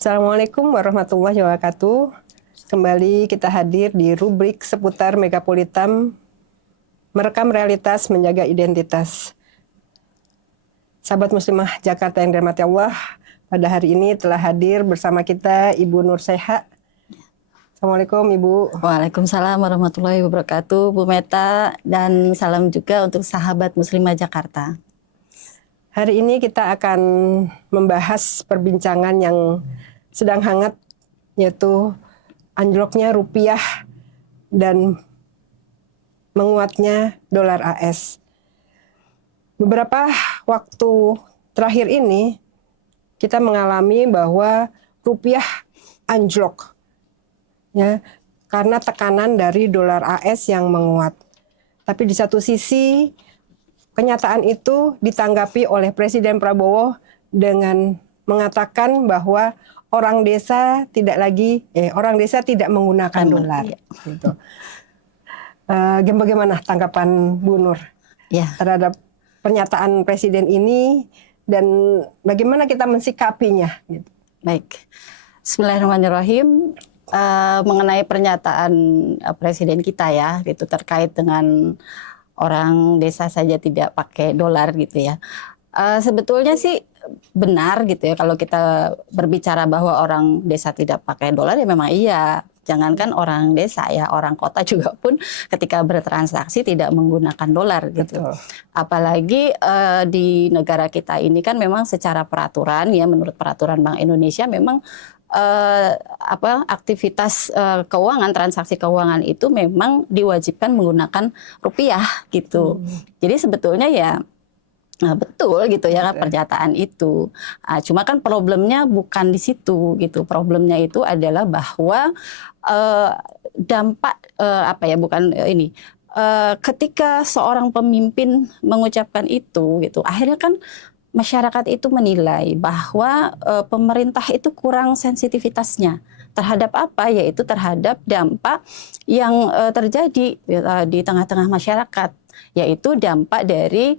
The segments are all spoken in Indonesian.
Assalamualaikum warahmatullahi wabarakatuh. Kembali kita hadir di rubrik seputar Megapolitan, merekam realitas, menjaga identitas. Sahabat Muslimah Jakarta yang dirahmati Allah, pada hari ini telah hadir bersama kita Ibu Nur Seha. Assalamualaikum Ibu. Waalaikumsalam warahmatullahi wabarakatuh, Bu Meta, dan salam juga untuk sahabat Muslimah Jakarta. Hari ini kita akan membahas perbincangan yang sedang hangat, yaitu anjloknya rupiah dan menguatnya dolar AS. Beberapa waktu terakhir ini kita mengalami bahwa rupiah anjlok, ya, karena tekanan dari dolar AS yang menguat. Tapi di satu sisi kenyataan itu ditanggapi oleh Presiden Prabowo dengan mengatakan bahwa orang desa tidak menggunakan dolar. Gitu. Bagaimana tanggapan Bu Nur terhadap pernyataan Presiden ini dan bagaimana kita mensikapinya? Gitu. Baik, Bismillahirrahmanirrahim. Mengenai pernyataan Presiden kita ya, itu terkait dengan orang desa saja tidak pakai dolar gitu ya. Sebetulnya sih benar gitu ya, kalau kita berbicara bahwa orang desa tidak pakai dolar ya memang iya. Jangankan orang desa ya, orang kota juga pun ketika bertransaksi tidak menggunakan dolar gitu. Betul. Apalagi di negara kita ini kan memang secara peraturan ya, menurut peraturan Bank Indonesia memang aktivitas keuangan, transaksi keuangan itu memang diwajibkan menggunakan rupiah gitu. Jadi sebetulnya ya betul gitu ya pernyataan itu. Cuma kan problemnya bukan di situ gitu. Problemnya itu adalah bahwa dampak ketika seorang pemimpin mengucapkan itu gitu, akhirnya kan masyarakat itu menilai bahwa pemerintah itu kurang sensitivitasnya terhadap apa, yaitu terhadap dampak yang terjadi di tengah-tengah masyarakat, yaitu dampak dari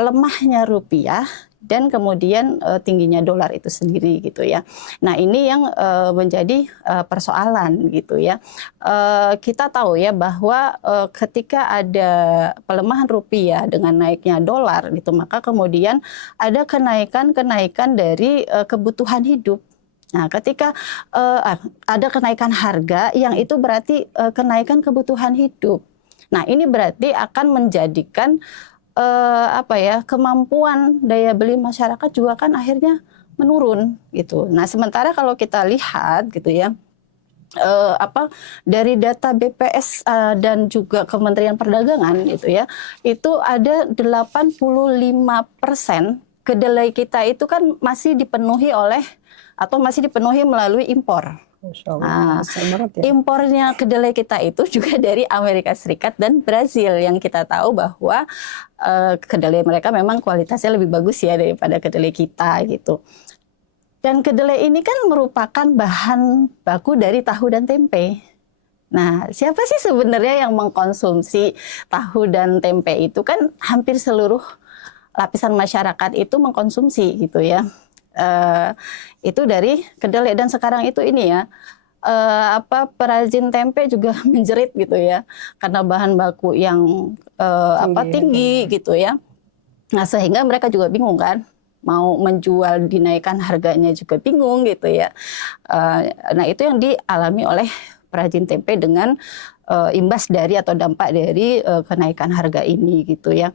lemahnya rupiah dan kemudian tingginya dolar itu sendiri gitu ya. Nah ini yang menjadi persoalan gitu ya. Kita tahu ya bahwa ketika ada pelemahan rupiah dengan naiknya dolar gitu, maka kemudian ada kenaikan dari kebutuhan hidup. Nah, ketika ada kenaikan harga, yang itu berarti kenaikan kebutuhan hidup. Nah, ini berarti akan menjadikan kemampuan daya beli masyarakat juga kan akhirnya menurun gitu. Nah, sementara kalau kita lihat gitu ya, dari data BPS dan juga Kementerian Perdagangan gitu ya, itu ada 85% kedelai kita itu kan masih dipenuhi melalui impor. Impornya kedelai kita itu juga dari Amerika Serikat dan Brazil, yang kita tahu bahwa kedelai mereka memang kualitasnya lebih bagus ya daripada kedelai kita gitu. Dan kedelai ini kan merupakan bahan baku dari tahu dan tempe. Nah, siapa sih sebenarnya yang mengkonsumsi tahu dan tempe itu? Kan hampir seluruh lapisan masyarakat itu mengkonsumsi gitu ya. Itu dari kedelai, dan sekarang itu ini ya perajin tempe juga menjerit gitu ya karena bahan baku yang tinggi gitu ya. Nah, sehingga mereka juga bingung kan, mau menjual dinaikkan harganya juga bingung gitu ya. Nah, itu yang dialami oleh perajin tempe dengan imbas dari atau dampak dari kenaikan harga ini gitu ya.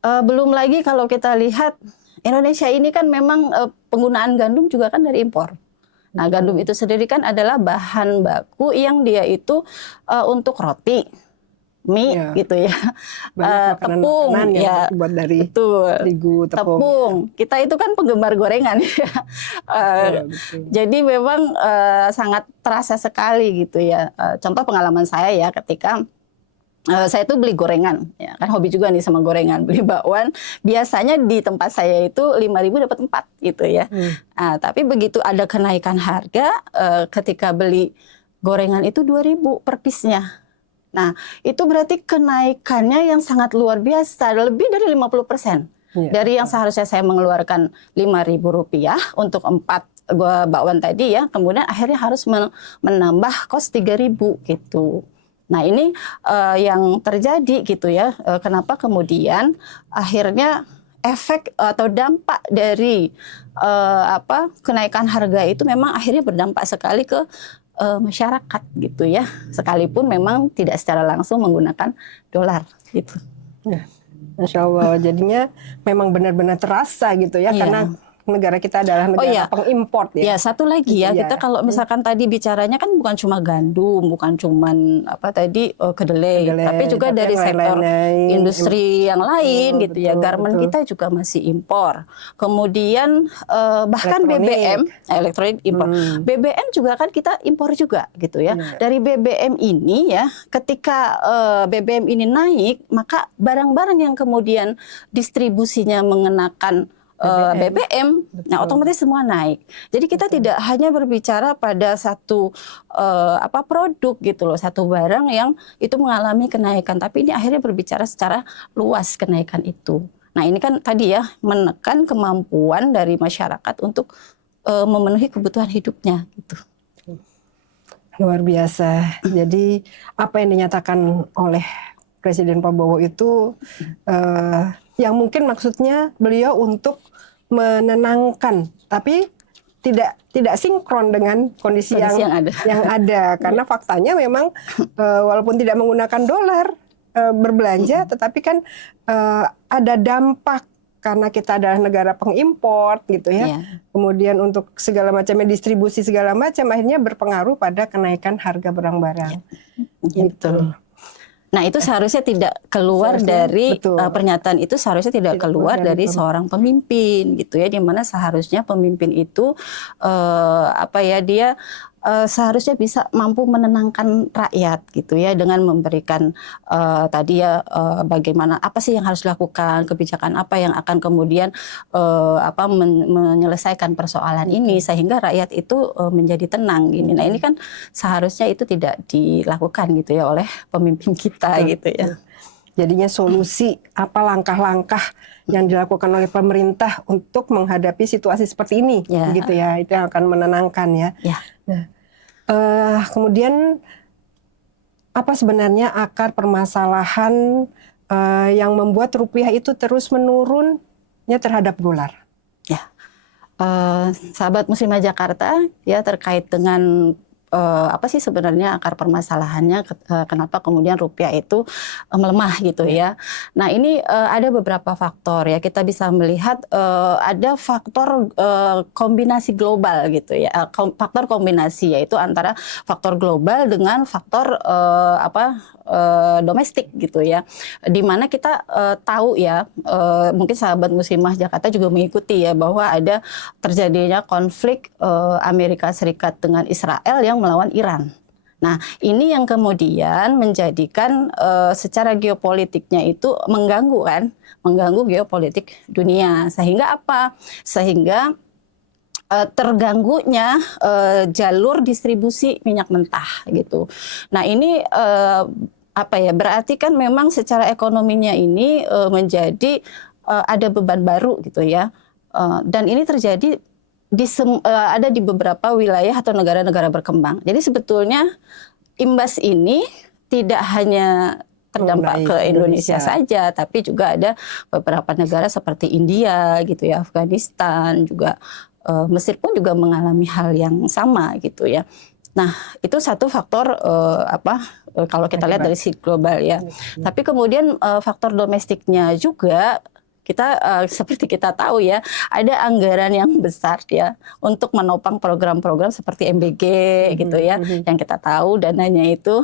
Belum lagi kalau kita lihat Indonesia ini kan memang penggunaan gandum juga kan dari impor. Nah, gandum itu sendiri kan adalah bahan baku yang dia itu untuk roti, mie gitu ya. Tepung ya, buat dari terigu, tepung. Kita itu kan penggemar gorengan ya. Jadi memang sangat terasa sekali gitu ya. Contoh pengalaman saya ya, ketika saya tuh beli gorengan, ya kan hobi juga nih sama gorengan, beli bakwan. Biasanya di tempat saya itu 5.000 dapat 4 gitu ya. Nah, tapi begitu ada kenaikan harga, ketika beli gorengan itu 2.000 per piece-nya. Nah, itu berarti kenaikannya yang sangat luar biasa, lebih dari 50%. Dari yang seharusnya saya mengeluarkan Rp5.000 untuk 4 bakwan tadi ya, kemudian akhirnya harus menambah kos 3.000 gitu. Nah ini yang terjadi gitu ya. Kenapa kemudian akhirnya efek atau dampak dari kenaikan harga itu memang akhirnya berdampak sekali ke masyarakat gitu ya. Sekalipun memang tidak secara langsung menggunakan dolar gitu. Ya, Masya Allah. Jadinya memang benar-benar terasa gitu ya, Iya. karena negara kita adalah negara pengimport ya. Ya, satu lagi ya, Iya. kita kalau misalkan tadi bicaranya kan bukan cuma gandum, bukan cuman kedelai, tapi juga tapi dari yang sektor lain-lain, industri yang lain gitu ya. betul, Garment betul. kita juga masih impor. Kemudian bahkan Elektronik. elektronik impor. BBM juga kan kita impor juga gitu ya. Iya. Dari BBM ini ya, ketika BBM ini naik, maka barang-barang yang kemudian distribusinya mengenakan BBM, nah otomatis semua naik. Jadi kita tidak hanya berbicara pada satu produk gitu loh, satu barang yang itu mengalami kenaikan, tapi ini akhirnya berbicara secara luas kenaikan itu. Nah ini kan tadi ya menekan kemampuan dari masyarakat untuk memenuhi kebutuhan hidupnya gitu. Luar biasa. Jadi apa yang dinyatakan oleh Presiden Prabowo itu yang mungkin maksudnya beliau untuk menenangkan, tapi tidak sinkron dengan kondisi yang ada. Karena faktanya memang walaupun tidak menggunakan dolar berbelanja, tetapi kan ada dampak karena kita adalah negara pengimport gitu ya. Kemudian untuk segala macamnya, distribusi segala macam, akhirnya berpengaruh pada kenaikan harga barang-barang. Gitu. Nah itu seharusnya tidak keluar dari pernyataan itu, seharusnya tidak keluar dari seorang pemimpin gitu ya, dimana seharusnya pemimpin itu dia seharusnya bisa mampu menenangkan rakyat gitu ya, dengan memberikan bagaimana apa sih yang harus dilakukan, kebijakan apa yang akan kemudian menyelesaikan persoalan ini sehingga rakyat itu menjadi tenang gini. Nah ini kan seharusnya itu tidak dilakukan gitu ya oleh pemimpin kita gitu ya. Jadinya solusi apa langkah-langkah yang dilakukan oleh pemerintah untuk menghadapi situasi seperti ini, gitu ya, itu yang akan menenangkan ya. Nah, kemudian apa sebenarnya akar permasalahan yang membuat rupiah itu terus menurunnya terhadap dolar? Ya, sahabat Muslimah Jakarta ya, terkait dengan apa sih sebenarnya akar permasalahannya, kenapa kemudian rupiah itu melemah gitu ya. Nah ini ada beberapa faktor ya, kita bisa melihat ada faktor kombinasi global gitu ya, faktor kombinasi yaitu antara faktor global dengan faktor domestik gitu ya, dimana kita tahu ya, mungkin sahabat Muslimah Jakarta juga mengikuti ya, bahwa ada terjadinya konflik Amerika Serikat dengan Israel yang melawan Iran. Nah ini yang kemudian menjadikan secara geopolitiknya itu mengganggu geopolitik dunia, sehingga apa? Sehingga terganggunya jalur distribusi minyak mentah gitu. Nah ini berarti kan memang secara ekonominya ini menjadi ada beban baru gitu ya, dan ini terjadi ada di beberapa wilayah atau negara-negara berkembang. Jadi sebetulnya imbas ini tidak hanya terdampak ke Indonesia saja, tapi juga ada beberapa negara seperti India gitu ya, Afghanistan juga, Mesir pun juga mengalami hal yang sama gitu ya. Nah itu satu faktor kalau kita lihat dari sisi global ya. Tapi kemudian faktor domestiknya juga, kita seperti kita tahu ya, ada anggaran yang besar ya untuk menopang program-program seperti MBG gitu ya, yang kita tahu dananya itu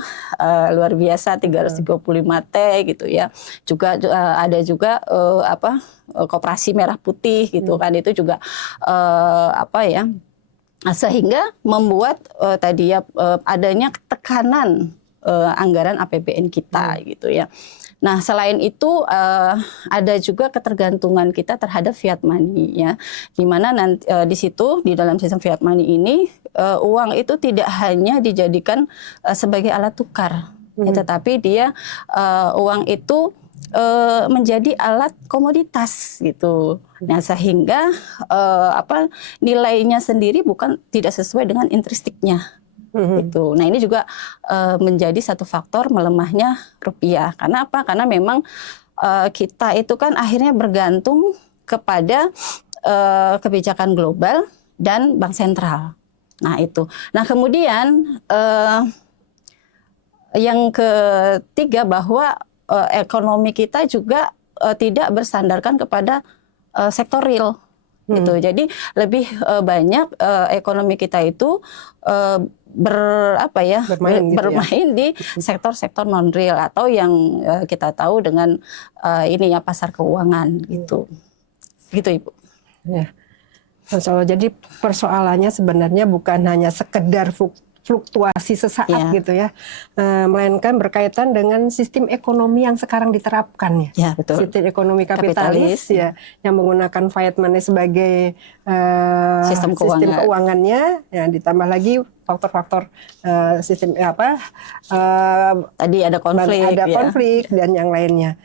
luar biasa 335T gitu ya. Juga ada juga Koperasi Merah Putih gitu kan, itu juga sehingga membuat adanya tekanan anggaran APBN kita gitu ya. Nah, selain itu ada juga ketergantungan kita terhadap fiat money ya, di mana nanti di situ di dalam sistem fiat money ini uang itu tidak hanya dijadikan sebagai alat tukar, tetapi dia uang itu menjadi alat komoditas gitu. Nah, sehingga nilainya sendiri tidak sesuai dengan intrinstiknya gitu. Nah, ini juga menjadi satu faktor melemahnya rupiah. Karena apa? Karena memang kita itu kan akhirnya bergantung kepada kebijakan global dan bank sentral. Nah, itu. Nah, kemudian yang ketiga bahwa ekonomi kita juga tidak bersandarkan kepada sektor real gitu. Jadi lebih banyak ekonomi kita itu bermain di sektor-sektor non real atau yang kita tahu dengan pasar keuangan gitu. Gitu, Ibu. Ya. Jadi persoalannya sebenarnya bukan hanya sekedar fluktuasi sesaat gitu ya, melainkan berkaitan dengan sistem ekonomi yang sekarang diterapkan ya. Betul. Sistem ekonomi kapitalis ya, yang menggunakan fiat money sebagai sistem keuangannya, ya, ditambah lagi faktor-faktor sistem tadi ada konflik dan yang lainnya.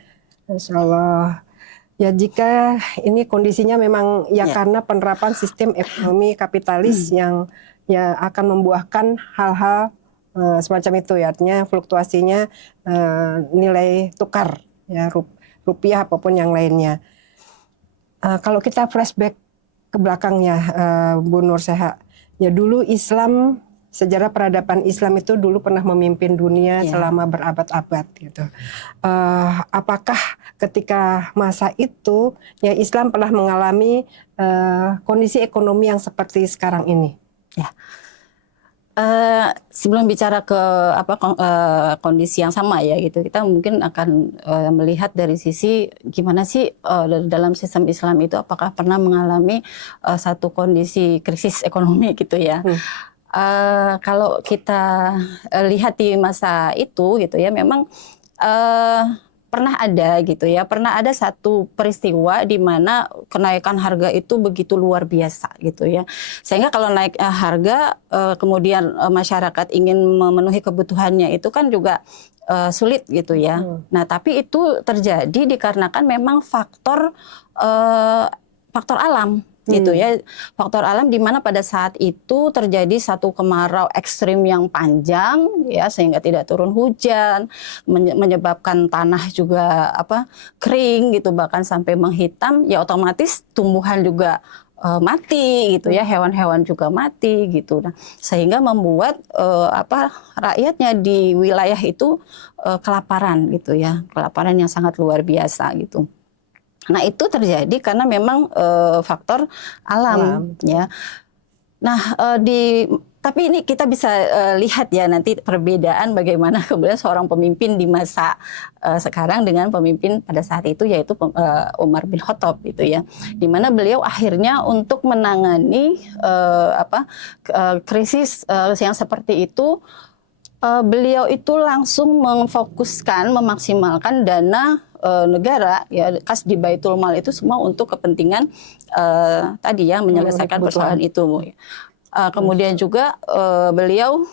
Insyaallah. Ya, jika ini kondisinya memang karena penerapan sistem ekonomi kapitalis yang akan membuahkan hal-hal semacam itu ya, artinya fluktuasinya nilai tukar ya, rupiah apapun yang lainnya. Kalau kita flashback ke belakangnya, Bu Nur Seha, ya dulu sejarah peradaban Islam itu dulu pernah memimpin dunia selama berabad-abad gitu. Apakah ketika masa itu ya Islam pernah mengalami kondisi ekonomi yang seperti sekarang ini? Ya. Sebelum bicara ke kondisi yang sama ya gitu, kita mungkin akan melihat dari sisi gimana sih dalam sistem Islam itu apakah pernah mengalami satu kondisi krisis ekonomi gitu ya. Kalau kita lihat di masa itu gitu ya, memang pernah ada satu peristiwa di mana kenaikan harga itu begitu luar biasa gitu ya, sehingga kalau naik harga kemudian masyarakat ingin memenuhi kebutuhannya itu kan juga sulit gitu ya. Nah, tapi itu terjadi dikarenakan memang faktor alam gitu ya, faktor alam di mana pada saat itu terjadi satu kemarau ekstrim yang panjang ya, sehingga tidak turun hujan, menyebabkan tanah juga kering gitu, bahkan sampai menghitam ya, otomatis tumbuhan juga mati gitu ya, hewan-hewan juga mati gitu. Nah, sehingga membuat rakyatnya di wilayah itu kelaparan gitu ya, kelaparan yang sangat luar biasa gitu. Nah, itu terjadi karena memang faktor alam ya. Nah, tapi ini kita bisa lihat ya nanti perbedaan bagaimana kemudian seorang pemimpin di masa sekarang dengan pemimpin pada saat itu, yaitu Umar bin Khattab gitu ya. Di mana beliau akhirnya untuk menangani krisis yang seperti itu, beliau itu langsung memaksimalkan dana negara ya, kas di Baitul Mal itu semua untuk kepentingan tadi ya, menyelesaikan persoalan itu. Kemudian juga beliau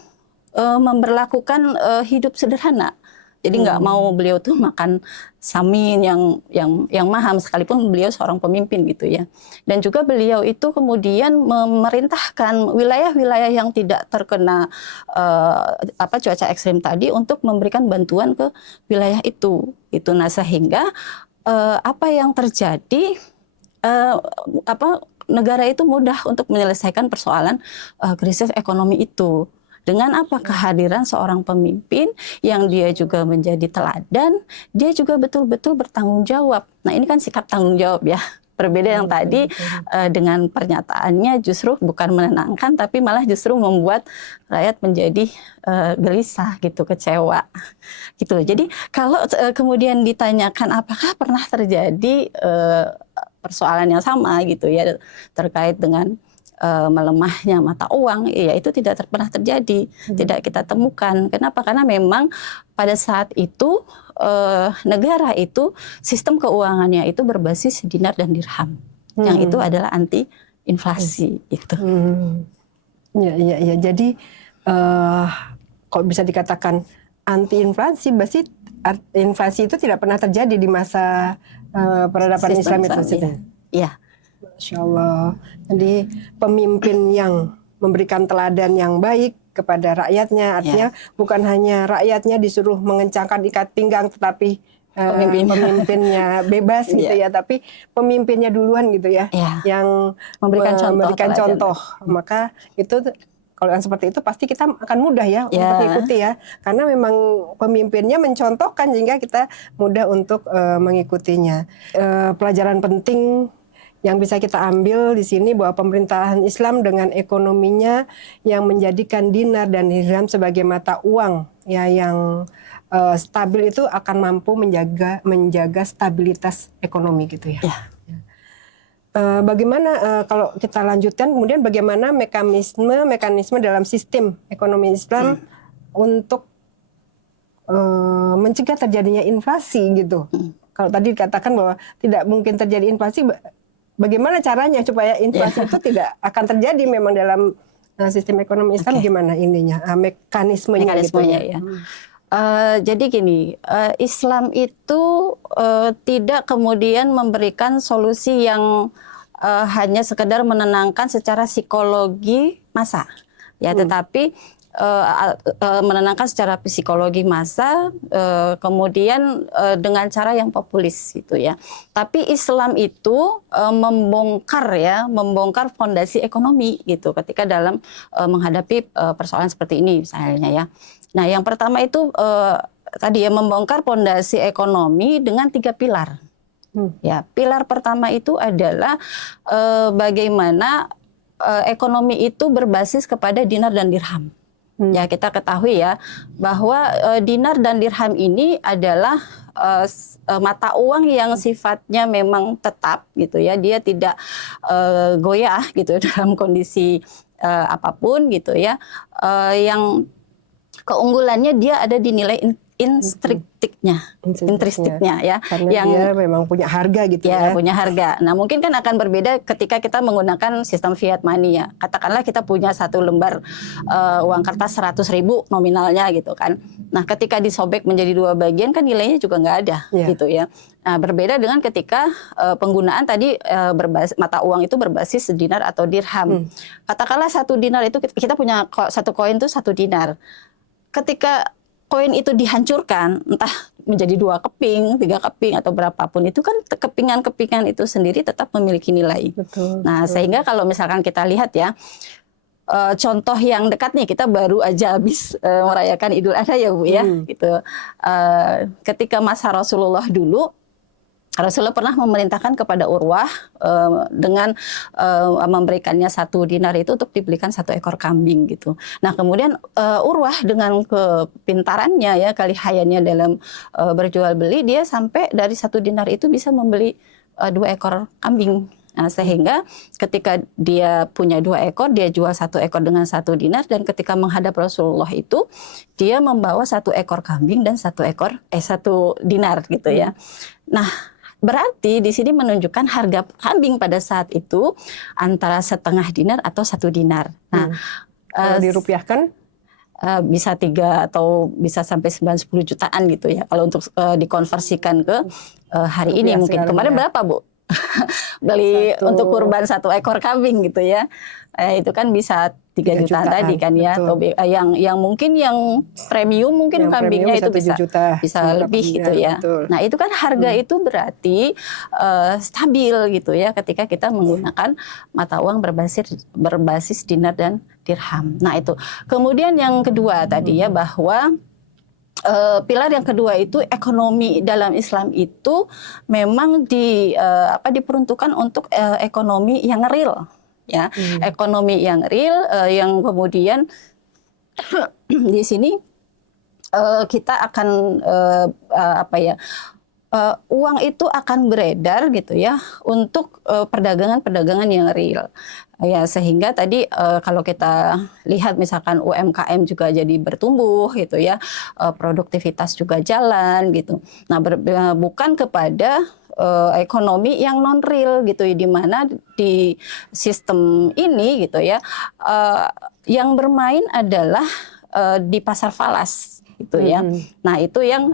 memberlakukan hidup sederhana. Jadi nggak mau beliau tuh makan samin yang mahal, sekalipun beliau seorang pemimpin gitu ya. Dan juga beliau itu kemudian memerintahkan wilayah-wilayah yang tidak terkena cuaca ekstrim tadi untuk memberikan bantuan ke wilayah itu. Nah, sehingga apa yang terjadi, negara itu mudah untuk menyelesaikan persoalan krisis ekonomi itu. Dengan kehadiran seorang pemimpin yang dia juga menjadi teladan, dia juga betul-betul bertanggung jawab. Nah, ini kan sikap tanggung jawab ya. Berbeda yang tadi dengan pernyataannya justru bukan menenangkan, tapi malah justru membuat rakyat menjadi gelisah gitu, kecewa gitu. Jadi kalau kemudian ditanyakan apakah pernah terjadi persoalan yang sama gitu ya terkait dengan melemahnya mata uang, ya itu tidak pernah terjadi, tidak kita temukan. Kenapa? Karena memang pada saat itu negara itu sistem keuangannya itu berbasis dinar dan dirham, yang itu adalah anti inflasi itu. Ya. Jadi kok bisa dikatakan anti inflasi, berarti inflasi itu tidak pernah terjadi di masa peradaban Sistem Islam itu. Islam, iya. Masya Allah. Jadi pemimpin yang memberikan teladan yang baik kepada rakyatnya, artinya bukan hanya rakyatnya disuruh mengencangkan ikat pinggang, tetapi pemimpinnya bebas gitu ya, tapi pemimpinnya duluan gitu ya, yang memberikan contoh. Maka itu kalau yang seperti itu pasti kita akan mudah ya untuk mengikuti ya, karena memang pemimpinnya mencontohkan sehingga kita mudah untuk mengikutinya. Pelajaran penting yang bisa kita ambil di sini bahwa pemerintahan Islam dengan ekonominya yang menjadikan dinar dan dirham sebagai mata uang ya yang stabil itu akan mampu menjaga stabilitas ekonomi gitu ya. Bagaimana kalau kita lanjutkan kemudian bagaimana mekanisme dalam sistem ekonomi Islam untuk mencegah terjadinya inflasi gitu. Kalau tadi dikatakan bahwa tidak mungkin terjadi inflasi, bagaimana caranya supaya inflasi itu tidak akan terjadi memang dalam sistem ekonomi Islam, gimana ininya, mekanismenya gitu ya. Jadi gini, Islam itu tidak kemudian memberikan solusi yang hanya sekedar menenangkan secara psikologi massa, ya, tetapi menenangkan secara psikologi massa, kemudian dengan cara yang populis gitu ya. Tapi Islam itu membongkar fondasi ekonomi gitu ketika dalam menghadapi persoalan seperti ini misalnya ya. Nah, yang pertama itu tadi ya, membongkar fondasi ekonomi dengan 3 pilar. Ya, pilar pertama itu adalah bagaimana ekonomi itu berbasis kepada dinar dan dirham. Ya, kita ketahui ya bahwa dinar dan dirham ini adalah mata uang yang sifatnya memang tetap gitu ya, dia tidak goyah gitu dalam kondisi apapun gitu ya. Yang keunggulannya dia ada di nilai intrinstiknya ya, karena yang dia memang punya harga gitu ya. Punya harga. Nah, mungkin kan akan berbeda ketika kita menggunakan sistem fiat money ya. Katakanlah kita punya 1 lembar uang kertas 100.000 nominalnya gitu kan. Nah, ketika disobek menjadi 2 bagian kan nilainya juga nggak ada gitu ya. Nah, berbeda dengan ketika penggunaan tadi mata uang itu berbasis dinar atau dirham. Katakanlah 1 dinar itu kita punya 1 koin itu 1 dinar. Ketika koin itu dihancurkan, entah menjadi 2 keping, 3 keping atau berapapun, itu kan kepingan-kepingan itu sendiri tetap memiliki nilai. Nah, sehingga kalau misalkan kita lihat ya, contoh yang dekat nih, kita baru aja habis merayakan Idul Adha ya Bu ya, gitu. Ketika masa Rasulullah dulu, Rasulullah pernah memerintahkan kepada Urwah dengan memberikannya 1 dinar itu untuk dibelikan 1 ekor kambing gitu. Nah, kemudian Urwah dengan kepintarannya ya, kelihayannya dalam berjual beli, dia sampai dari 1 dinar itu bisa membeli 2 ekor kambing. Nah, sehingga ketika dia punya 2 ekor, dia jual 1 ekor dengan 1 dinar, dan ketika menghadap Rasulullah itu dia membawa 1 ekor kambing dan 1 dinar gitu ya. Nah, berarti di sini menunjukkan harga kambing pada saat itu antara 1/2 dinar atau 1 dinar. Nah, kalau dirupiahkan bisa 3 atau bisa sampai 9-10 jutaan gitu ya. Kalau untuk dikonversikan ke hari ini mungkin. Kemarin berapa Bu? Beli untuk kurban 1 ekor kambing gitu ya. Itu kan bisa 3 jutaan tadi kan ya. Atau yang mungkin yang premium mungkin yang kambingnya itu bisa lebih gitu ya. Nah, itu kan harga itu berarti stabil gitu ya ketika kita menggunakan mata uang berbasis dinar dan dirham. Nah, itu. Kemudian yang kedua tadi ya, bahwa pilar yang kedua itu ekonomi dalam Islam itu memang diperuntukkan untuk ekonomi yang real ya. Ekonomi yang real yang kemudian di sini kita akan uang itu akan beredar gitu ya untuk perdagangan-perdagangan yang real. Ya, sehingga tadi kalau kita lihat misalkan UMKM juga jadi bertumbuh gitu ya, produktivitas juga jalan gitu. Nah, bukan kepada ekonomi yang non real gitu, di mana di sistem ini gitu ya, yang bermain adalah di pasar falas. gitu ya. Nah itu yang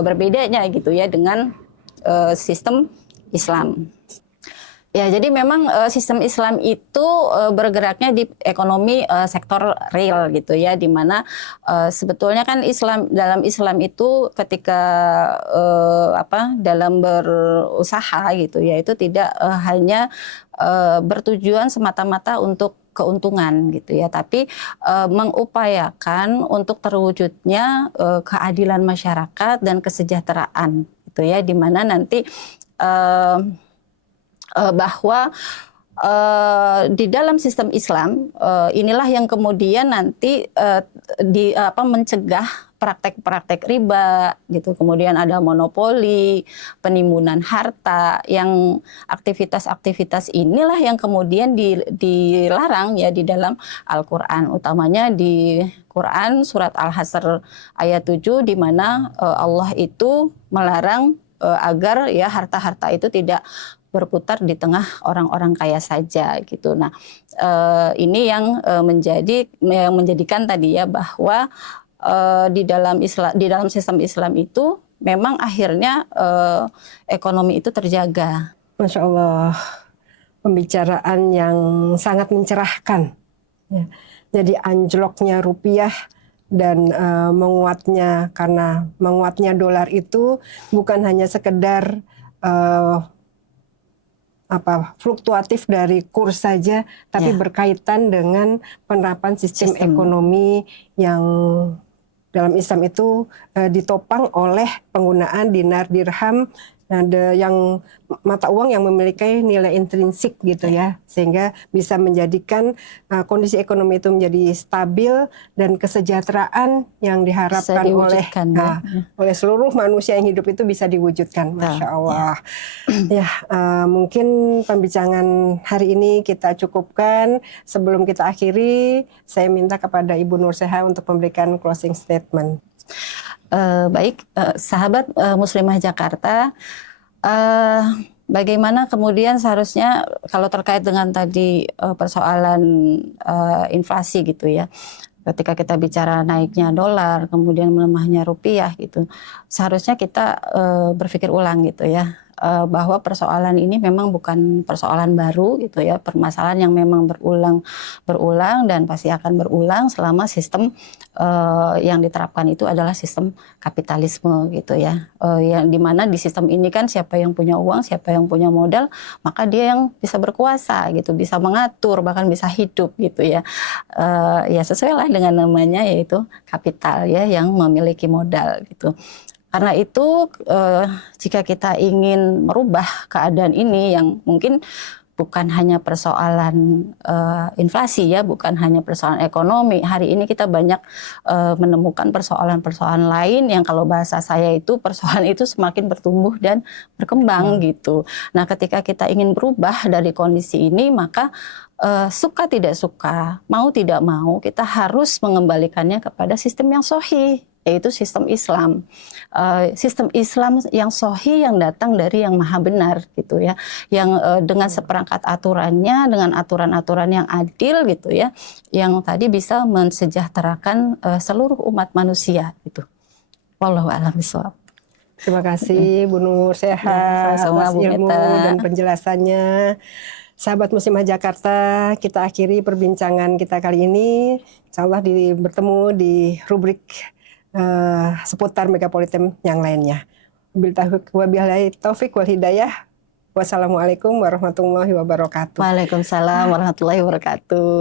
berbedanya gitu ya dengan sistem Islam. Ya, jadi memang sistem Islam itu bergeraknya di ekonomi sektor real gitu ya, di mana sebetulnya kan dalam Islam itu ketika dalam berusaha gitu ya, itu tidak hanya bertujuan semata-mata untuk keuntungan gitu ya, tapi mengupayakan untuk terwujudnya keadilan masyarakat dan kesejahteraan gitu ya, di mana nanti bahwa di dalam sistem Islam inilah yang kemudian nanti mencegah praktek-praktek riba gitu, kemudian ada monopoli, penimbunan harta, yang aktivitas-aktivitas inilah yang kemudian dilarang ya di dalam Al-Qur'an, utamanya di Quran surat Al-Hasr ayat 7 di mana Allah itu melarang agar ya harta-harta itu tidak berputar di tengah orang-orang kaya saja gitu. Nah, ini yang menjadikan tadi ya bahwa di dalam sistem Islam itu memang akhirnya ekonomi itu terjaga. Masya Allah, pembicaraan yang sangat mencerahkan. Ya. Jadi anjloknya rupiah dan menguatnya dolar itu bukan hanya sekedar fluktuatif dari kurs saja, tapi berkaitan dengan penerapan sistem ekonomi yang dalam Islam itu ditopang oleh penggunaan dinar dirham yang mata uang yang memiliki nilai intrinsik gitu ya, sehingga bisa menjadikan kondisi ekonomi itu menjadi stabil dan kesejahteraan yang diharapkan oleh seluruh manusia yang hidup itu bisa diwujudkan. Masya Allah. Mungkin pembicaraan hari ini kita cukupkan. Sebelum kita akhiri, saya minta kepada Ibu Nurseha untuk memberikan closing statement. Baik, sahabat Muslimah Jakarta, bagaimana kemudian seharusnya kalau terkait dengan tadi persoalan inflasi gitu ya, ketika kita bicara naiknya dolar, kemudian melemahnya rupiah gitu, seharusnya kita berpikir ulang gitu ya, bahwa persoalan ini memang bukan persoalan baru gitu ya, permasalahan yang memang berulang dan pasti akan berulang selama sistem yang diterapkan itu adalah sistem kapitalisme gitu ya, yang dimana di sistem ini kan siapa yang punya uang, siapa yang punya modal, maka dia yang bisa berkuasa gitu, bisa mengatur, bahkan bisa hidup gitu ya, ya sesuai lah dengan namanya, yaitu kapital ya, yang memiliki modal gitu. Karena itu jika kita ingin merubah keadaan ini yang mungkin bukan hanya persoalan inflasi ya, bukan hanya persoalan ekonomi. Hari ini kita banyak menemukan persoalan-persoalan lain yang kalau bahasa saya itu persoalan itu semakin bertumbuh dan berkembang gitu. Nah, ketika kita ingin berubah dari kondisi ini, maka suka tidak suka, mau tidak mau, kita harus mengembalikannya kepada sistem yang sahih, yaitu sistem Islam. Sistem Islam yang sahih, yang datang dari yang maha benar gitu ya, yang dengan seperangkat aturannya, dengan aturan-aturan yang adil gitu ya, yang tadi bisa mensejahterakan seluruh umat manusia gitu. Wallahu a'lam bishawab. Terima kasih Bu Nurseha atas ilmu dan penjelasannya. Sahabat Muslimah Jakarta, kita akhiri perbincangan kita kali ini. Insya Allah bertemu di rubrik seputar Megapolitan yang lainnya. Wabillahi taufik wal hidayah. Wassalamualaikum warahmatullahi wabarakatuh. Waalaikumsalam warahmatullahi wabarakatuh.